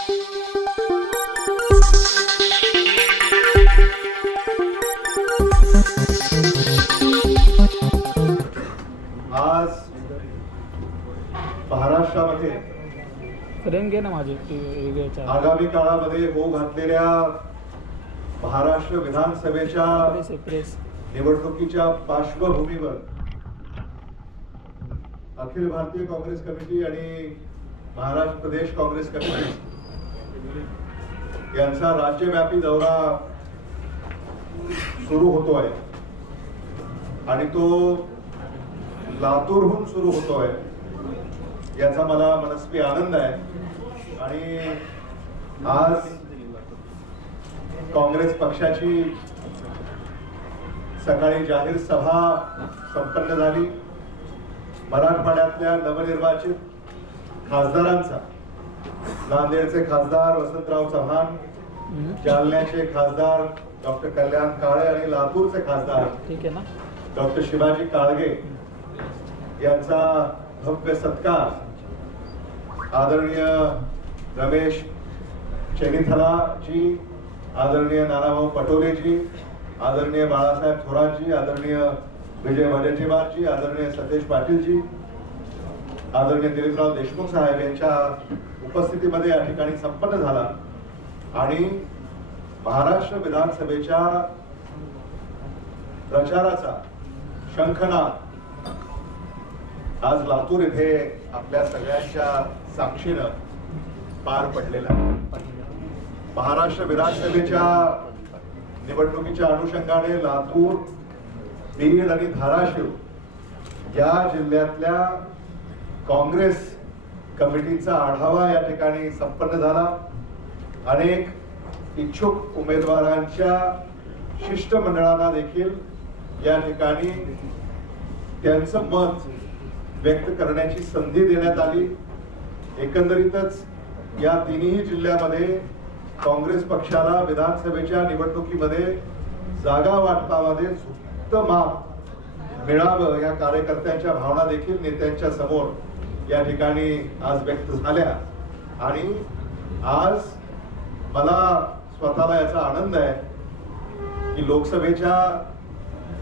आज महाराष्ट्रामध्ये घे ना माझी आगामी काळामध्ये होऊ घातलेल्या महाराष्ट्र विधानसभेच्या निवडणुकीच्या पार्श्वभूमीवर अखिल भारतीय काँग्रेस कमिटी आणि महाराष्ट्र प्रदेश काँग्रेस कमिटी यांचा राज्यव्यापी दौरा सुरू होतोय आणि तो लातूरहून सुरू होतोय याचा मला मनस्वी आनंद आहे. आणि आज काँग्रेस पक्षाची सकाळी जाहीर सभा संपन्न झाली. मराठवाड्यातल्या नवनिर्वाचित खासदारांचा नांदेडचे खासदार वसंतराव चव्हाण. जालन्याचे खासदार डॉक्टर कल्याण काळे आणि लातूरचे खासदार ठीक आहे ना डॉक्टर शिवाजी काळगे यांचा भव्य सत्कार आदरणीय रमेश चेनिथलाजी आदरणीय नानाभाऊ पटोलेजी आदरणीय बाळासाहेब थोरातजी आदरणीय विजय वडेट्टीवारजी आदरणीय सतेज पाटीलजी आदरणीय दिलीपराव देशमुख साहेब यांच्या उपस्थितीमध्ये या ठिकाणी संपन्न झाला. आणि महाराष्ट्र विधानसभेच्या प्रचाराचा शंखनाद आज लातूर येथे आपल्या सगळ्यांच्या साक्षीनं पार पडलेला महाराष्ट्र विधानसभेच्या निवडणुकीच्या अनुषंगाने लातूर बीड आणि धाराशिव या जिल्ह्यातल्या काँग्रेस कमिटीचा आढावा या ठिकाणी संपन्न झाला. अनेक इच्छुक उमेदवारांच्या शिष्टमंडळांना देखील या ठिकाणी त्यांचं मत व्यक्त करण्याची संधी देण्यात आली. एकंदरीतच या तिन्ही जिल्ह्यामध्ये काँग्रेस पक्षाला विधानसभेच्या निवडणुकीमध्ये जागा वाटपामध्ये झुक्त माप मिळावं या कार्यकर्त्यांच्या भावना देखील नेत्यांच्या समोर या ठिकाणी आज व्यक्त झाल्या. आणि आज मला स्वतःला याचा आनंद आहे की लोकसभेच्या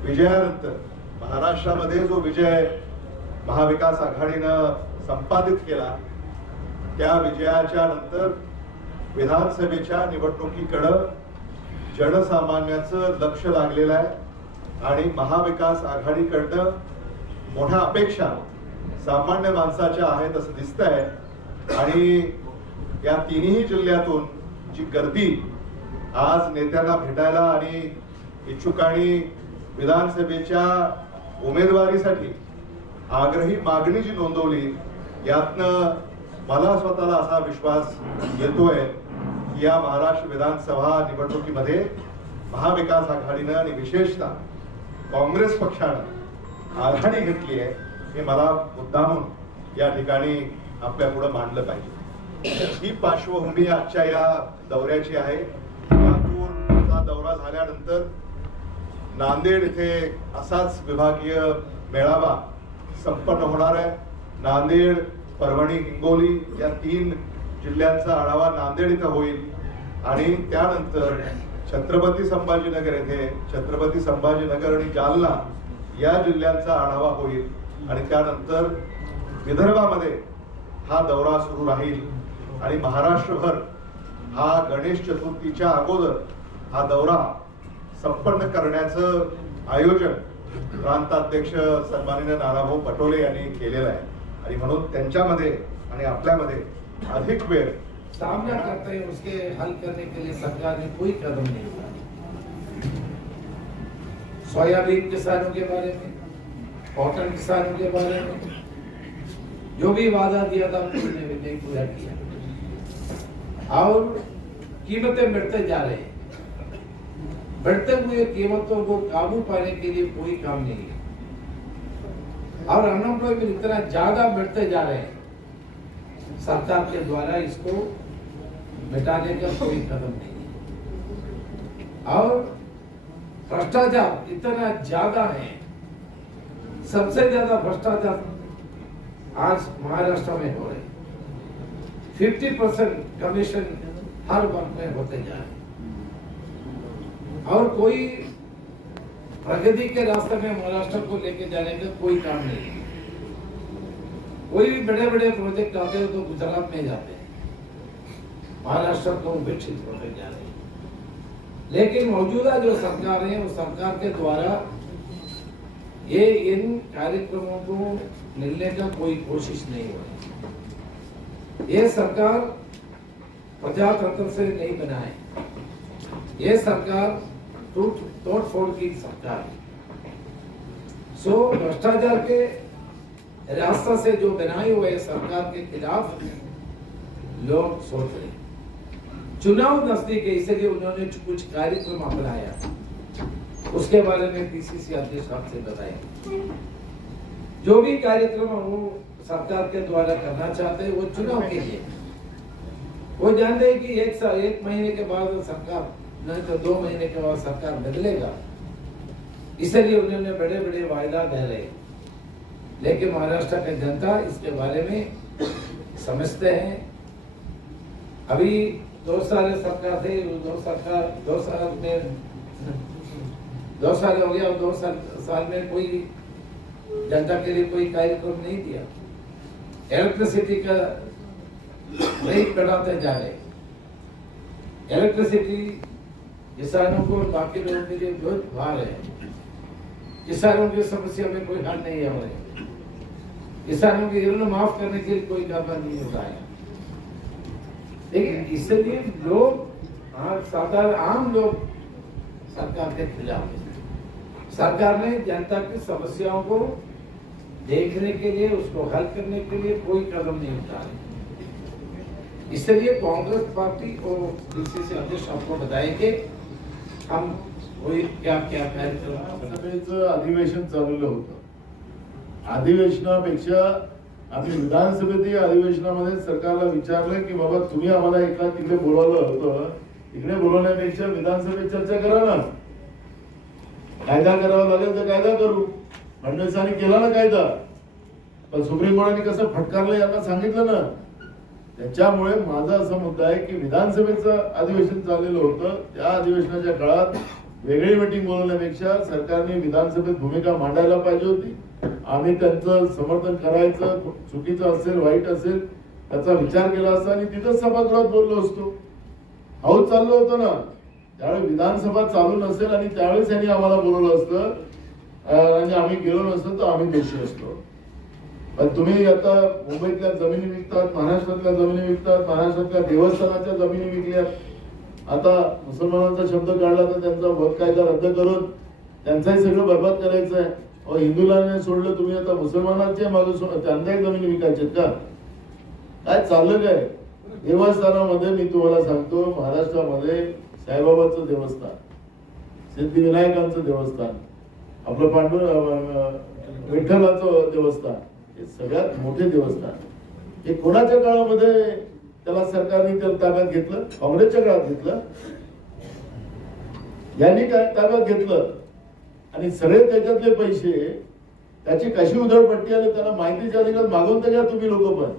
विजयानंतर महाराष्ट्रामध्ये जो विजय महाविकास आघाडीनं संपादित केला त्या विजयाच्या नंतर विधानसभेच्या निवडणुकीकडं जनसामान्याचं लक्ष लागलेलं आहे. आणि महाविकास आघाडीकडनं मोठ्या अपेक्षा सामान्य माणसाच्या आहेत असं दिसत आहे आणि या तिन्ही जिल्ह्यातून जी गर्दी आज नेत्यांना भेटायला आणि इच्छुकांनी विधानसभेच्या उमेदवारीसाठी आग्रही मागणी जी नोंदवली यातनं मला स्वतःला असा विश्वास येतोय की या महाराष्ट्र विधानसभा निवडणुकीमध्ये महाविकास आघाडीनं आणि विशेषतः काँग्रेस पक्षानं आघाडी घेतली आहे. हे मला मुद्दामून या ठिकाणी आपल्या पुढे मांडलं पाहिजे. ही पार्श्वभूमी आजच्या या दौऱ्याची आहे. लातूरचा दौरा झाल्यानंतर नांदेड इथे असाच विभागीय मेळावा संपन्न होणार आहे. नांदेड परभणी हिंगोली या तीन जिल्ह्यांचा आढावा नांदेड इथं होईल. आणि त्यानंतर छत्रपती संभाजीनगर येथे छत्रपती संभाजीनगर आणि जालना या जिल्ह्यांचा आढावा होईल. आणि त्यानंतर विदर्भामध्ये हा दौरा सुरू राहील. आणि महाराष्ट्रभर हा गणेश चतुर्थीच्या अगोदर हा दौरा संपन्न करण्याचं आयोजन प्रांताध्यक्ष सन्माननीय नानाभाऊ पटोले यांनी केलेलं आहे. आणि म्हणून त्यांच्यामध्ये आणि आपल्यामध्ये अधिक वेळ सामना करते हैं उसके हल करने के लिए सरकार ने कोई कदम नहीं उठाया। सोयाबीन किसानों के बारे में कॉटन किसानों के बारे में। जो भी वादा दिया था भी नहीं पूरा किया। और कीमतें बढ़ते जा रहे हैं। बढ़ते हुए कीमतों को काबू पाने के लिए कोई काम नहीं है। और अनएम्प्लॉयमेंट इतना ज़्यादा बढ़ते जा रहे हैं। सरकार के द्वारा इसको मिटाने का कोई कदम नहीं है। और भ्रष्टाचार इतना ज़्यादा है सबसे ज़्यादा भ्रष्टाचार आज महाराष्ट्र में हो रहे। फिफ्टी परसेंट कमीशन हर वर्ग में होते जा रहे और कोई प्रगति के रास्ते में महाराष्ट्र को लेके जाने का कोई काम नहीं है। कोई भी बड़े बड़े प्रोजेक्ट आते हो तो गुजरात में जाते हैं। महाराष्ट्र को विकसित होते जा रहे हैं। लेकिन मौजूदा जो सरकार है उस सरकार के द्वारा ये इन कार्यक्रमों को मिलने का कोई कोशिश नहीं हुआ। ये सरकार प्रजातंत्र से नहीं बना है ये सरकार टूट तोड़ फोड़ की सरकार है। सो, भ्रष्टाचार के रास्ता से जो बनाए हुए सरकार के खिलाफ लोग सोच रहे चुनाव नज़दीक है, इसलिए उन्होंने कुछ कार्यक्रम अपनाया। उसके बारे में पीसीसी अध्यक्ष आपसे बताएँगे। जो भी कार्यक्रम वो सरकार के द्वारा करना चाहते हैं, वो चुनाव के लिए। वो जानते हैं कि एक साल एक महीने के बाद सरकार, नहीं तो दो महीने के बाद सरकार बदलेगा। इसलिए उन्होंने बड़े बड़े वायदा दे रहे लेकिन महाराष्ट्र की जनता इसके बारे में समझते हैं। अभी दो साल सरकार थे, दो सरकार दो साल में दो साल हो गया और दो साल साल में कोई जनता के लिए कोई कार्यक्रम नहीं दिया। इलेक्ट्रिसिटी का रेट बढ़ाते जा रहे। इलेक्ट्रिसिटी किसानों को बाकी लोगों के लिए बहुत भार है। किसानों की समस्या में कोई हल नहीं हो किसानों के ऋण माफ़ करने के लिए कोई दावा नहीं हो रहा है। लेकिन इसलिए लोग हाँ, साधारण आम लोग सरकार के खिलाफ हैं। सरकार ने जनता की समस्याओं को देखने के लिए उसको हल करने के लिए कोई कदम नहीं उठाए इसलिए कांग्रेस पार्टी और डीसीसी अध्यक्ष आपको बताएंगे हम वही क्या क्या कार्यक्रम सभेचं अधिवेशन चालवलं होतं. अधिवेशनापेक्षा आम्ही विधानसभेतील अधिवेशनामध्ये सरकारला विचारलं की बाबा तुम्ही आम्हाला एका तिकडे बोलवलं होतं. तिकडे बोलवण्यापेक्षा विधानसभेत चर्चा करा ना. कायदा करावा लागेल तर कायदा करू. फडणवीसांनी केला ना कायदा. पण सुप्रीम कोर्टाने कसं फटकारलं यांना सांगितलं ना. त्याच्यामुळे माझा असा मुद्दा आहे की विधानसभेचं अधिवेशन चाललेलं होतं. त्या अधिवेशनाच्या काळात वेगळी मिटिंग बोलवण्यापेक्षा सरकारने विधानसभेत भूमिका मांडायला पाहिजे होती. आम्ही त्यांचं समर्थन करायचं चुकीचं असेल वाईट असेल त्याचा विचार केला असता आणि तिथंच सभागृहात बोललो असतो. हाऊस चाललो होतो ना. त्यावेळी विधानसभा चालू नसेल आणि त्यावेळेस यांनी आम्हाला बोलवलं असतं आणि म्हणजे आम्ही गेलो नसतो तर आम्ही दोषी असतो. पण तुम्ही आता मुंबईतल्या जमिनी विकतात महाराष्ट्रातल्या जमिनी विकतात महाराष्ट्रातल्या देवस्थानाच्या जमिनी विकल्यात आता मुसलमानांचा शब्द काढला तर त्यांचा वध कायदा रद्द करून त्यांचाही सगळं बरबाद करायचं आहे अहो, हिंदूला सोडलं तुम्ही आता मुसलमानांचे मागे सो- त्यांच्याही जमिनी विकायच्यात का? काय चाललं काय? देवस्थानामध्ये मी तुम्हाला सांगतो महाराष्ट्रामध्ये साईबाबाचं देवस्थान सिद्धिविनायकांचं देवस्थान आपलं पांडुर विठ्ठलाचं देवस्थान हे सगळ्यात मोठे देवस्थान. हे कोणाच्या काळामध्ये त्याला सरकारने त्याला ताब्यात घेतलं? काँग्रेसच्या काळात घेतलं? यांनी काय ताब्यात घेतलं. आणि सगळे त्याच्यातले पैसे त्याची कशी उधळपट्टी आली त्यांना माहितीच्या अधिकार मागून तर तुम्ही लोक पण.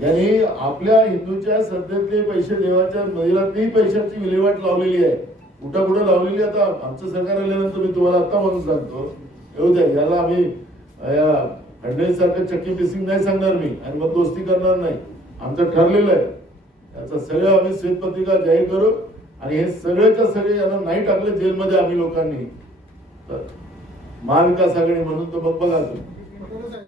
यांनी आपल्या हिंदूच्या श्रद्धेतले पैसे देवाच्या मंदिरातली पैशाची विल्हेवाट लावलेली आहे. कुठं कुठं लावलेली आता आमचं सरकार आल्यानंतर मी तुम्हाला आता म्हणून सांगतो. येऊ द्या याला आम्ही अं, या फडणवीस सारखं चक्की पिसिंग नाही सांगणार मी आणि मग दोस्ती करणार नाही. आमचं ठरलेलं आहे. याचं सगळं आम्ही श्वेतपत्रिका जाहीर करू आणि हे सगळेच्या सगळे यांना नाही टाकले जेलमध्ये आम्ही लोकांनी. तर महाविकास आघाडी म्हणून तर मग बघा तुम्ही.